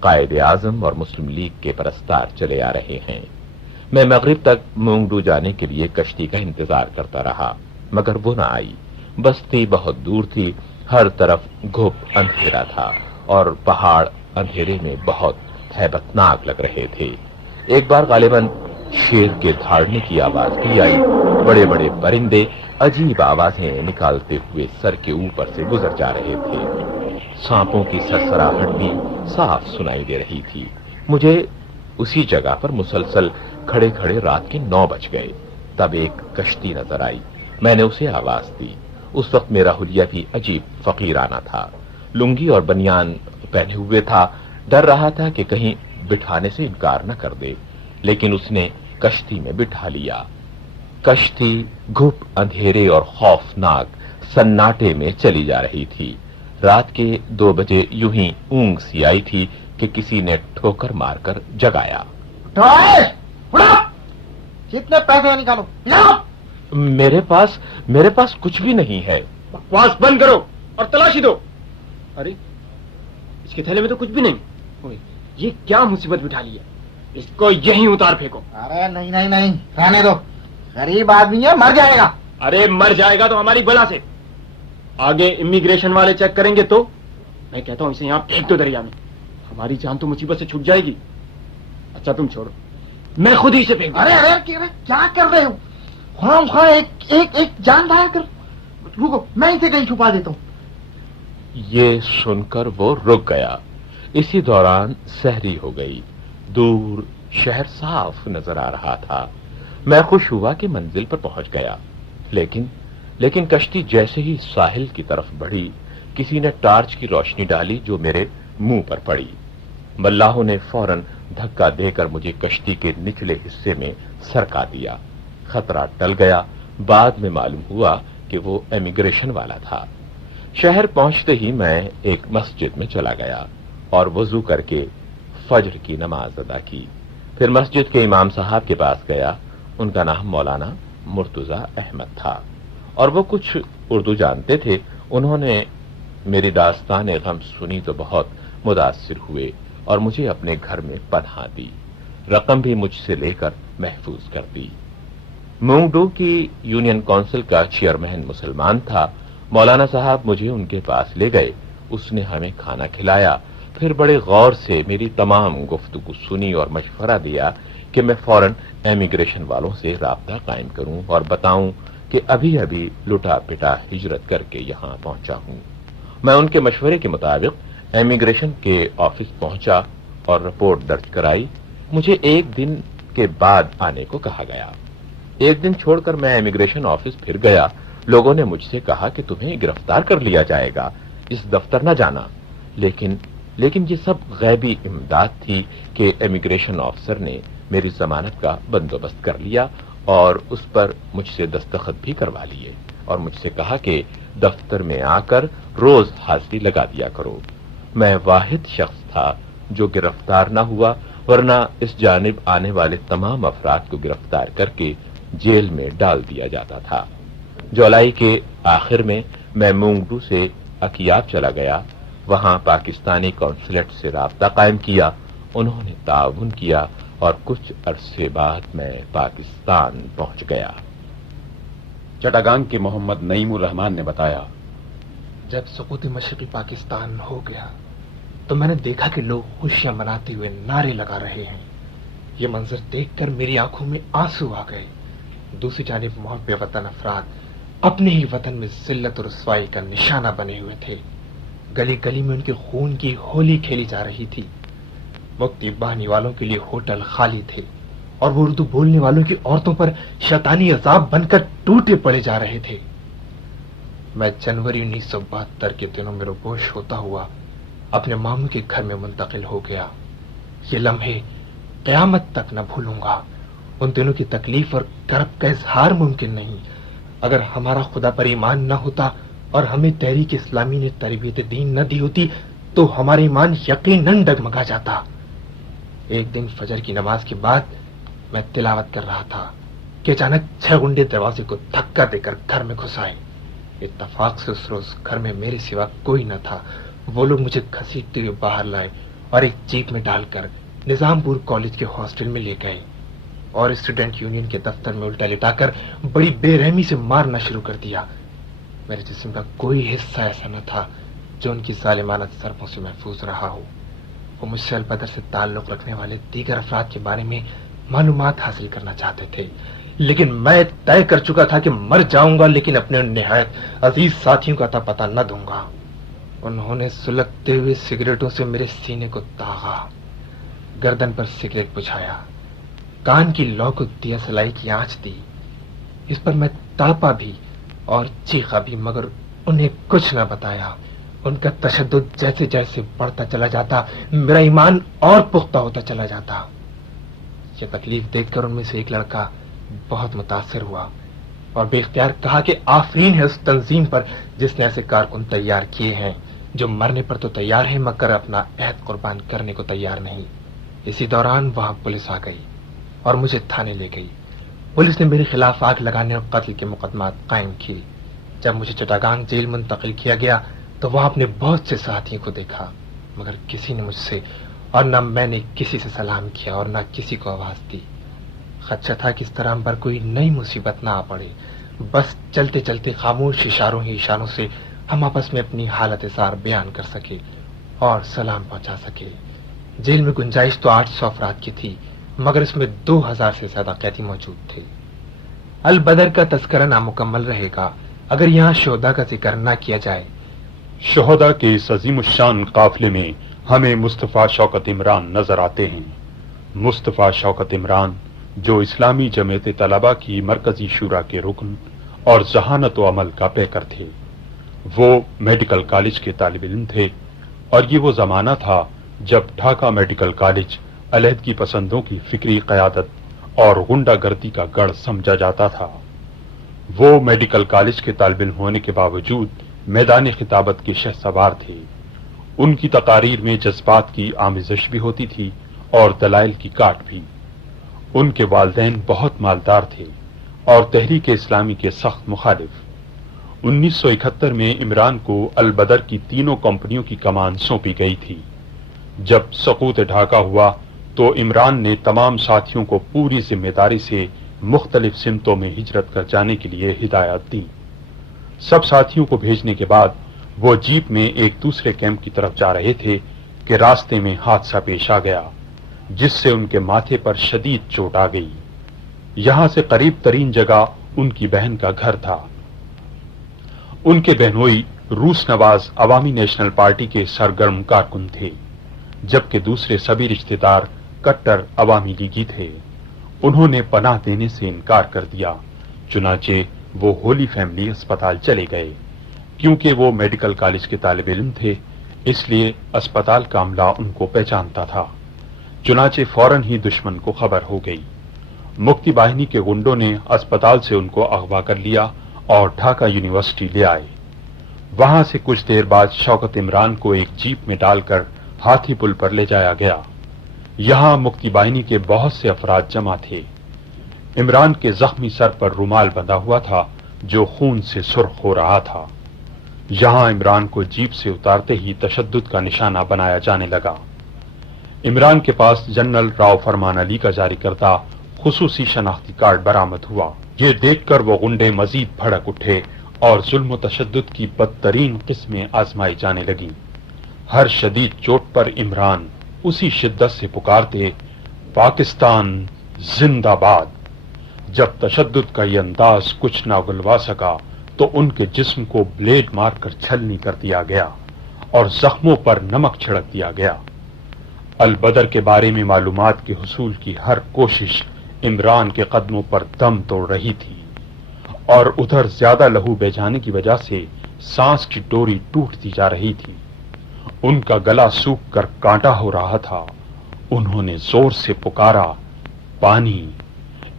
قائد اعظم اور مسلم لیگ کے پرستار چلے آ رہے ہیں۔ میں مغرب تک مونگڈو جانے کے لیے کشتی کا انتظار کرتا رہا، مگر وہ نہ آئی۔ بستی بہت دور تھی، ہر طرف گھپ اندھیرا تھا اور پہاڑ اندھیرے میں بہت ہیبت ناک لگ رہے تھے۔ ایک بار غالباً شیر کے دھاڑنے کی آواز بھی آئی۔ بڑے بڑے پرندے عجیب آوازیں نکالتے ہوئے سر کے اوپر سے گزر جا رہے تھے۔ سانپوں کی سرسراہٹ بھی صاف سنائی دے رہی تھی۔ مجھے اسی جگہ پر مسلسل کھڑے کھڑے رات کے 9 بج گئے۔ تب ایک کشتی نظر آئی، میں نے اسے آواز دی۔ اس وقت میرا حلیہ بھی عجیب فقیرانہ تھا، لنگی اور بنیان پہنے ہوئے تھا۔ ڈر رہا تھا کہ کہیں بٹھانے سے انکار نہ کر دے، لیکن اس نے کشتی میں بٹھا لیا۔ کشتی گھپ اندھیرے اور خوفناک سناٹے میں چلی جا رہی تھی۔ رات کے 2 بجے یوں ہی اونگ سی آئی تھی کہ کسی نے ٹھوکر مار کر جگایا۔ کتنے پیسے نکالو؟ میرے پاس کچھ بھی نہیں ہے۔ بکواس بند کرو اور تلاشی دو۔ ارے اس کے تھیلے میں تو کچھ بھی نہیں۔ اوئے، یہ کیا مصیبت بٹھا لی ہے؟ اس کو یہیں اتار پھینکو۔ ارے نہیں نہیں نہیں، رہنے دو، غریب آدمی ہے، مر جائے گا۔ ارے مر جائے گا تو ہماری بلا سے، آگے امیگریشن والے چیک کریں گے تو۔ میں کہتا ہوں اسے یہاں پھینک دو دریا میں، ہماری جان تو مصیبت سے چھٹ جائے گی۔ اچھا تم چھوڑو، میں خود ہی سے پھینک دوں۔ ارے کیا کر رہے ہو؟ خواہ خواہ ایک جان لایا کر۔ رکو، میں اسے کہیں چھپا دیتا ہوں۔ یہ سن کر وہ رک گیا۔ اسی دوران سحری ہو گئی، دور شہر صاف نظر آ رہا تھا۔ میں خوش ہوا کہ منزل پر پہنچ گیا، لیکن کشتی جیسے ہی ساحل کی طرف بڑھی، کسی نے ٹارچ کی روشنی ڈالی جو میرے منہ پر پڑی۔ ملاحوں نے فوراً دھکا دے کر مجھے کشتی کے نچلے حصے میں سرکا دیا۔ خطرہ ٹل گیا۔ بعد میں معلوم ہوا کہ وہ امیگریشن والا تھا۔ شہر پہنچتے ہی میں ایک مسجد میں چلا گیا اور وضو کر کے فجر کی نماز ادا کی۔ پھر مسجد کے امام صاحب کے پاس گیا۔ ان کا نام مولانا مرتضی احمد تھا اور وہ کچھ اردو جانتے تھے۔ انہوں نے میری داستان غم سنی تو بہت متاثر ہوئے اور مجھے اپنے گھر میں پناہ دی۔ رقم بھی مجھ سے لے کر محفوظ کر دی۔ مونگڈو کی یونین کونسل کا چیئرمین مسلمان تھا۔ مولانا صاحب مجھے ان کے پاس لے گئے۔ اس نے ہمیں کھانا کھلایا، پھر بڑے غور سے میری تمام گفتگو سنی اور مشورہ دیا کہ میں فوراً امیگریشن والوں سے رابطہ قائم کروں اور بتاؤں کہ ابھی لٹا پٹا ہجرت کر کے یہاں پہنچا ہوں۔ میں ان کے مشورے کے مطابق امیگریشن کے آفس پہنچا اور رپورٹ درج کرائی۔ مجھے 1 دن کے بعد آنے کو کہا گیا۔ 1 دن چھوڑ کر میں امیگریشن آفس پھر گیا۔ لوگوں نے مجھ سے کہا کہ تمہیں گرفتار کر لیا جائے گا، اس دفتر نہ جانا۔ لیکن یہ سب غیبی امداد تھی کہ امیگریشن آفیسر نے میری ضمانت کا بندوبست کر لیا اور اس پر مجھ سے دستخط بھی کروا لیے اور مجھ سے کہا کہ دفتر میں آ کر روز حاضری لگا دیا کرو۔ میں واحد شخص تھا جو گرفتار نہ ہوا، ورنہ اس جانب آنے والے تمام افراد کو گرفتار کر کے جیل میں ڈال دیا جاتا تھا۔ جولائی کے آخر میں مونگڈو سے اکیاب چلا گیا۔ وہاں پاکستانی قونصلیٹ سے رابطہ قائم کیا۔ انہوں نے تعاون کیا اور کچھ عرصے بعد میں پاکستان پہنچ گیا۔ چٹاگانگ کے محمد نعیم الرحمان نے بتایا، جب سقوط مشرقی پاکستان ہو گیا تو میں نے دیکھا کہ لوگ خوشیاں مناتے ہوئے نعرے لگا رہے ہیں۔ یہ منظر دیکھ کر میری آنکھوں میں آنسو آ گئے۔ دوسری جانب محب وطن افراد اپنے ہی وطن میں ذلت اور رسوائی کا نشانہ بنے ہوئے تھے۔ گلی گلی میں ان کے خون کی ہولی کھیلی جا رہی تھی۔ مکتی بہانی والوں کے لیے ہوٹل خالی تھے اور وہ اردو بولنے والوں کی عورتوں پر شیطانی عذاب بن کر ٹوٹے پڑے جا رہے تھے۔ میں جنوری 1972 کے دنوں میں روپوش ہوتا ہوا اپنے ماموں کے گھر میں منتقل ہو گیا۔ یہ لمحے قیامت تک نہ بھولوں گا۔ ان دنوں کی تکلیف اور کرب کا اظہار ممکن نہیں۔ اگر ہمارا خدا پر ایمان نہ ہوتا اور ہمیں تحریک اسلامی نے تربیت دین نہ دی ہوتی تو ہمارا ایمان یقیناً ڈگمگا جاتا۔ ایک دن فجر کی نماز کے بعد میں تلاوت کر رہا تھا کہ اچانک 6 گنڈے دروازے کو دھکا دے کر گھر میں گھس آئے۔ اتفاق سے اس روز گھر میں میرے سوا کوئی نہ تھا۔ وہ لوگ مجھے گھسیٹتے ہوئے باہر لائے اور ایک جیپ میں ڈال کر نظامپور کالج کے ہاسٹل میں لے گئے اور اسٹوڈنٹ یونین کے دفتر میں الٹا لٹا کر بڑی بے رحمی سے مارنا شروع کر دیا۔ میرے جسم کا کوئی حصہ ایسا نہ تھا جو ان کی ظالمانہ ضربوں سے محفوظ رہا ہو۔ وہ مجھ سے البدر سے تعلق رکھنے والے دیگر افراد کے بارے میں معلومات حاصل کرنا چاہتے تھے، لیکن میں طے کر چکا تھا کہ مر جاؤں گا لیکن اپنے ان نہایت عزیز ساتھیوں کا پتہ نہ دوں گا۔ انہوں نے سلگتے ہوئے سگریٹوں سے میرے سینے کو داغا، گردن پر سگریٹ بجھایا، کان کی لو کو دیا سلائی کی آنچ دی۔ اس پر میں تڑپا بھی اور چیخا بھی، مگر انہیں کچھ نہ بتایا۔ ان کا تشدد جیسے جیسے بڑھتا چلا جاتا، میرا ایمان اور پختہ ہوتا چلا جاتا۔ یہ تکلیف دیکھ کر ان میں سے ایک لڑکا بہت متاثر ہوا اور بے اختیار کہا کہ آفرین ہے اس تنظیم پر جس نے ایسے کارکن تیار کیے ہیں جو مرنے پر تو تیار ہیں مگر اپنا عہد قربان کرنے کو تیار نہیں۔ اسی دوران وہاں پولیس آ گئی اور مجھے تھانے لے گئی۔ پولیس نے میرے خلاف آگ لگانے اور قتل کے مقدمات قائم کیے۔ جب مجھے چٹاگانگ جیل منتقل کیا گیا تو وہاں اپنے بہت سے ساتھیوں کو دیکھا، مگر کسی نے مجھ سے اور نہ میں نے کسی سے سلام کیا اور نہ کسی کو آواز دی۔ خدشہ تھا کہ اس طرح ہم پر کوئی نئی مصیبت نہ آ پڑے۔ بس چلتے چلتے خاموش اشاروں ہی اشاروں سے ہم آپس میں اپنی حالت زار بیان کر سکے اور سلام پہنچا سکے۔ جیل میں گنجائش تو 800 افراد کی تھی، مگر اس میں 2000 سے زیادہ قیدی موجود تھے۔ البدر کا تذکرہ نامکمل رہے گا اگر یہاں شہداء کا ذکر نہ کیا جائے۔ شہداء کے اس عظیم الشان قافلے میں ہمیں مصطفیٰ شوکت عمران نظر آتے ہیں۔ مصطفیٰ شوکت عمران جو اسلامی جمعیت طلبہ کی مرکزی شورا کے رکن اور ذہانت و عمل کا پیکر تھے۔ وہ میڈیکل کالج کے طالب علم تھے اور یہ وہ زمانہ تھا جب ڈھاکہ میڈیکل کالج علیحدگی پسندوں کی فکری قیادت اور غنڈہ گردی کا گڑھ سمجھا جاتا تھا۔ وہ میڈیکل کالج کے طالب علم ہونے کے باوجود میدان خطابت کے شہسوار تھے۔ ان کی تقاریر میں جذبات کی آمیزش بھی ہوتی تھی اور دلائل کی کاٹ بھی۔ ان کے والدین بہت مالدار تھے اور تحریک اسلامی کے سخت مخالف۔ 1971 میں عمران کو البدر کی تینوں کمپنیوں کی کمان سونپی گئی تھی۔ جب سقوط ڈھاکہ ہوا تو عمران نے تمام ساتھیوں کو پوری ذمہ داری سے مختلف سمتوں میں ہجرت کر جانے کے لیے ہدایات دی۔ سب ساتھیوں کو بھیجنے کے بعد وہ جیپ میں ایک دوسرے کیمپ کی طرف جا رہے تھے کہ راستے میں حادثہ پیش آ گیا جس سے ان کے ماتھے پر شدید چوٹ آ گئی۔ یہاں سے قریب ترین جگہ ان کی بہن کا گھر تھا۔ ان کے بہنوئی روس نواز عوامی نیشنل پارٹی کے سرگرم کارکن تھے، جبکہ دوسرے سبھی رشتہ دار کٹر عوامی لیگی تھے۔ انہوں نے پناہ دینے سے انکار کر دیا، چنانچہ وہ ہولی فیملی اسپتال چلے گئے۔ کیونکہ وہ میڈیکل کالج کے طالب علم تھے اس لیے اسپتال کا عملہ ان کو پہچانتا تھا، چنانچہ فوراً ہی دشمن کو خبر ہو گئی۔ مکتی باہنی کے گنڈوں نے اسپتال سے ان کو اغوا کر لیا اور ڈھاکہ یونیورسٹی لے آئے۔ وہاں سے کچھ دیر بعد شوکت عمران کو ایک جیپ میں ڈال کر ہاتھی پل پر لے جایا گیا۔ یہاں مکتی باہنی کے بہت سے افراد جمع تھے۔ عمران کے زخمی سر پر رومال بندھا ہوا تھا جو خون سے سرخ ہو رہا تھا۔ یہاں عمران کو جیپ سے اتارتے ہی تشدد کا نشانہ بنایا جانے لگا۔ عمران کے پاس جنرل راؤ فرمان علی کا جاری کردہ خصوصی شناختی کارڈ برآمد ہوا۔ یہ دیکھ کر وہ غنڈے مزید بھڑک اٹھے اور ظلم و تشدد کی بدترین قسمیں آزمائی جانے لگیں۔ ہر شدید چوٹ پر عمران اسی شدت سے پکارتے، پاکستان زندہ باد۔ جب تشدد کا یہ انداز کچھ نہ اگلوا سکا تو ان کے جسم کو بلیڈ مار کر چھلنی کر دیا گیا اور زخموں پر نمک چھڑک دیا گیا۔ البدر کے بارے میں معلومات کے حصول کی ہر کوشش عمران کے قدموں پر دم توڑ رہی تھی، اور ادھر زیادہ لہو بہ جانے کی وجہ سے سانس کی ڈوری ٹوٹتی جا رہی تھی۔ ان کا گلا سوکھ کر کانٹا ہو رہا تھا۔ انہوں نے زور سے پکارا، پانی۔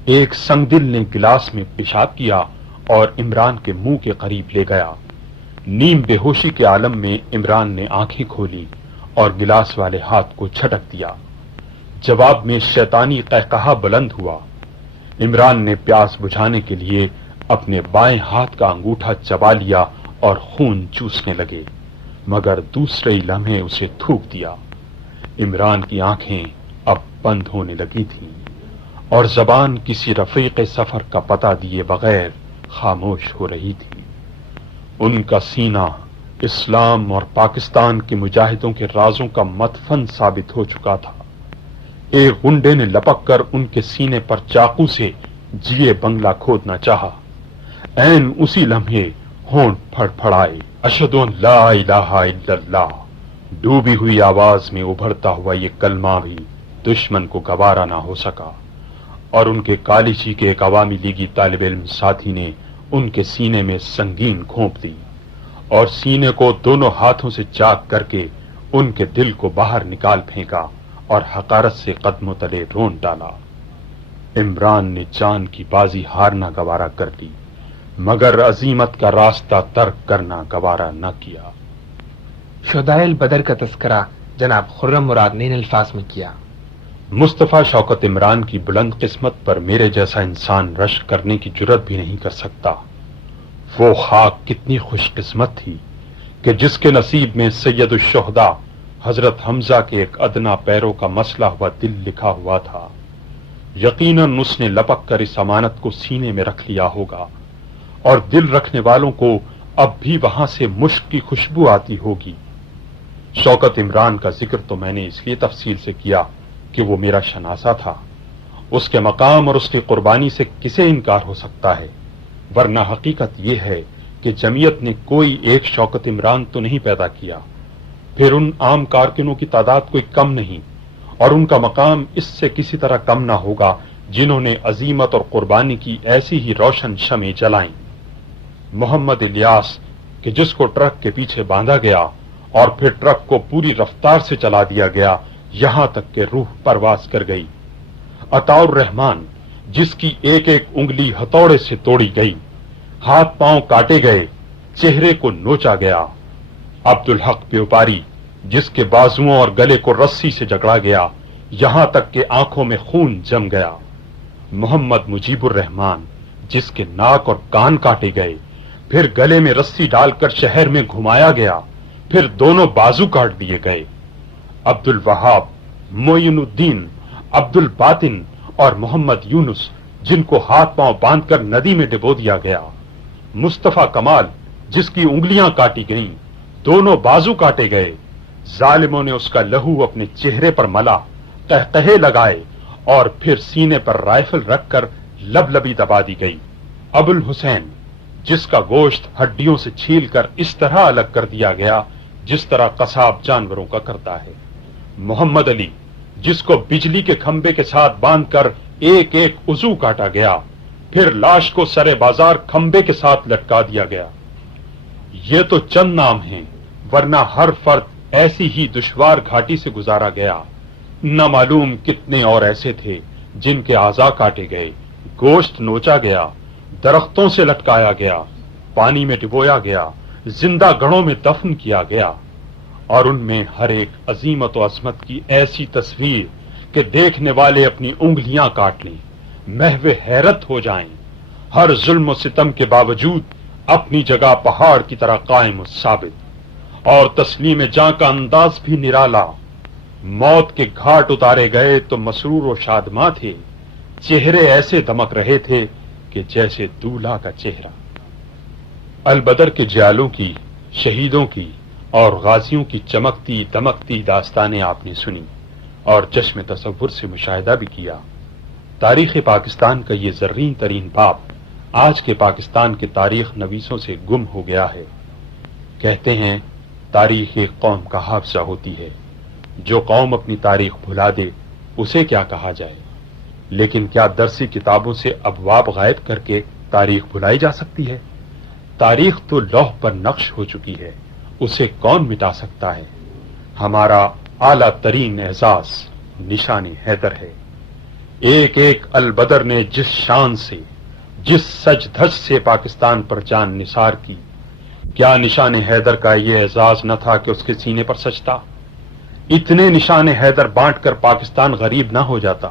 ایک سنگ دل نے گلاس میں پیشاب کیا اور عمران کے منہ کے قریب لے گیا۔ نیم بے ہوشی کے عالم میں عمران نے آنکھیں کھولی اور گلاس والے ہاتھ کو جھٹک دیا۔ جواب میں شیطانی قہقہا بلند ہوا۔ عمران نے پیاس بجھانے کے لیے اپنے بائیں ہاتھ کا انگوٹھا چبا لیا اور خون چوسنے لگے، مگر دوسرے ہی لمحے اسے تھوک دیا۔ عمران کی آنکھیں اب بند ہونے لگی تھیں اور زبان کسی رفیق سفر کا پتہ دیے بغیر خاموش ہو رہی تھی۔ ان کا سینہ اسلام اور پاکستان کے مجاہدوں کے رازوں کا مدفن ثابت ہو چکا تھا۔ ایک گنڈے نے لپک کر ان کے سینے پر چاقو سے جیے بنگلہ کھودنا چاہا۔ عین اسی لمحے ہونٹ پھڑ پھڑائے، اشہد ان لا الہ الا اللہ، ڈوبی ہوئی آواز میں ابھرتا ہوا یہ کلمہ بھی دشمن کو گوارا نہ ہو سکا، اور ان کے کالجی کے ایک عوامی لیگی طالب علم ساتھی نے ان کے سینے میں سنگین گھونپ دی اور سینے کو دونوں ہاتھوں سے چاک کر کے ان کے دل کو باہر نکال پھینکا اور حقارت سے قدموں تلے رون ڈالا۔ عمران نے جان کی بازی ہارنا گوارا کر لی، مگر عزیمت کا راستہ ترک کرنا گوارا نہ کیا۔ شہدائے البدر کا تذکرہ جناب خرم مراد نے ان الفاظ میں کیا: مصطفیٰ شوکت عمران کی بلند قسمت پر میرے جیسا انسان رشک کرنے کی جرت بھی نہیں کر سکتا۔ وہ خاک کتنی خوش قسمت تھی کہ جس کے نصیب میں سید الشہداء حضرت حمزہ کے ایک ادنا پیروں کا مسئلہ ہوا دل لکھا ہوا تھا۔ یقیناً اس نے لپک کر اس امانت کو سینے میں رکھ لیا ہوگا، اور دل رکھنے والوں کو اب بھی وہاں سے مشک کی خوشبو آتی ہوگی۔ شوکت عمران کا ذکر تو میں نے اس لیے تفصیل سے کیا کہ وہ میرا شناسہ تھا۔ اس کے مقام اور اس کی قربانی سے کسے انکار ہو سکتا ہے؟ ورنہ حقیقت یہ ہے کہ جمعیت نے کوئی ایک شوکت عمران تو نہیں پیدا کیا، پھر ان عام کارکنوں کی تعداد کوئی کم نہیں، اور ان کا مقام اس سے کسی طرح کم نہ ہوگا جنہوں نے عزیمت اور قربانی کی ایسی ہی روشن شمع جلائیں۔ محمد الیاس کہ جس کو ٹرک کے پیچھے باندھا گیا اور پھر ٹرک کو پوری رفتار سے چلا دیا گیا یہاں تک کہ روح پرواز کر گئی۔ عطاء الرحمان جس کی ایک ایک انگلی ہتھوڑے سے توڑی گئی، ہاتھ پاؤں کاٹے گئے، چہرے کو نوچا گیا۔ عبدالحق بیوپاری جس کے بازوؤں اور گلے کو رسی سے جکڑا گیا یہاں تک کہ آنکھوں میں خون جم گیا۔ محمد مجیب الرحمان جس کے ناک اور کان کاٹے گئے، پھر گلے میں رسی ڈال کر شہر میں گھمایا گیا، پھر دونوں بازو کاٹ دیے گئے۔ عبد الوہاب، معین الدین، عبد الباطن اور محمد یونس جن کو ہاتھ پاؤں باندھ کر ندی میں ڈبو دیا گیا۔ مصطفیٰ کمال جس کی انگلیاں کاٹی گئیں، دونوں بازو کاٹے گئے، ظالموں نے اس کا لہو اپنے چہرے پر ملا، قہقہے لگائے اور پھر سینے پر رائفل رکھ کر لب لبی دبا دی گئی۔ ابو الحسین جس کا گوشت ہڈیوں سے چھیل کر اس طرح الگ کر دیا گیا جس طرح قصاب جانوروں کا کرتا ہے۔ محمد علی جس کو بجلی کے کھمبے کے ساتھ باندھ کر ایک ایک عضو کاٹا گیا، پھر لاش کو سرے بازار کھمبے کے ساتھ لٹکا دیا گیا۔ یہ تو چند نام ہیں، ورنہ ہر فرد ایسی ہی دشوار گھاٹی سے گزارا گیا۔ نہ معلوم کتنے اور ایسے تھے جن کے اعضاء کاٹے گئے، گوشت نوچا گیا، درختوں سے لٹکایا گیا، پانی میں ڈبویا گیا، زندہ گڑھوں میں دفن کیا گیا، اور ان میں ہر ایک عظیمت و عظمت کی ایسی تصویر کہ دیکھنے والے اپنی انگلیاں کاٹ لیں، محو حیرت ہو جائیں۔ ہر ظلم و ستم کے باوجود اپنی جگہ پہاڑ کی طرح قائم و ثابت، اور تسلیم جاں کا انداز بھی نرالا۔ موت کے گھاٹ اتارے گئے تو مسرور و شادماں تھے، چہرے ایسے دمک رہے تھے کہ جیسے دولہا کا چہرہ۔ البدر کے جیالوں کی، شہیدوں کی اور غازیوں کی چمکتی دمکتی داستانیں آپ نے سنی اور چشم تصور سے مشاہدہ بھی کیا۔ تاریخ پاکستان کا یہ زرین ترین باب آج کے پاکستان کے تاریخ نویسوں سے گم ہو گیا ہے۔ کہتے ہیں تاریخ ایک قوم کا حافظہ ہوتی ہے، جو قوم اپنی تاریخ بھلا دے اسے کیا کہا جائے؟ لیکن کیا درسی کتابوں سے ابواب غائب کر کے تاریخ بھلائی جا سکتی ہے؟ تاریخ تو لوح پر نقش ہو چکی ہے، اسے کون مٹا سکتا ہے؟ ہمارا اعلیٰ ترین اعزاز نشان حیدر ہے۔ ایک ایک البدر نے جس شان سے، جس سج دھج سے پاکستان پر جان نثار کی، کیا نشان حیدر کا یہ اعزاز نہ تھا کہ اس کے سینے پر سجتا؟ اتنے نشان حیدر بانٹ کر پاکستان غریب نہ ہو جاتا،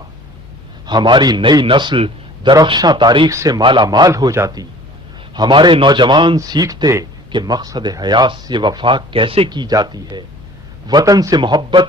ہماری نئی نسل درخشاں تاریخ سے مالا مال ہو جاتی، ہمارے نوجوان سیکھتے کہ مقصد حیات سے وفا کیسے کی جاتی ہے، وطن سے محبت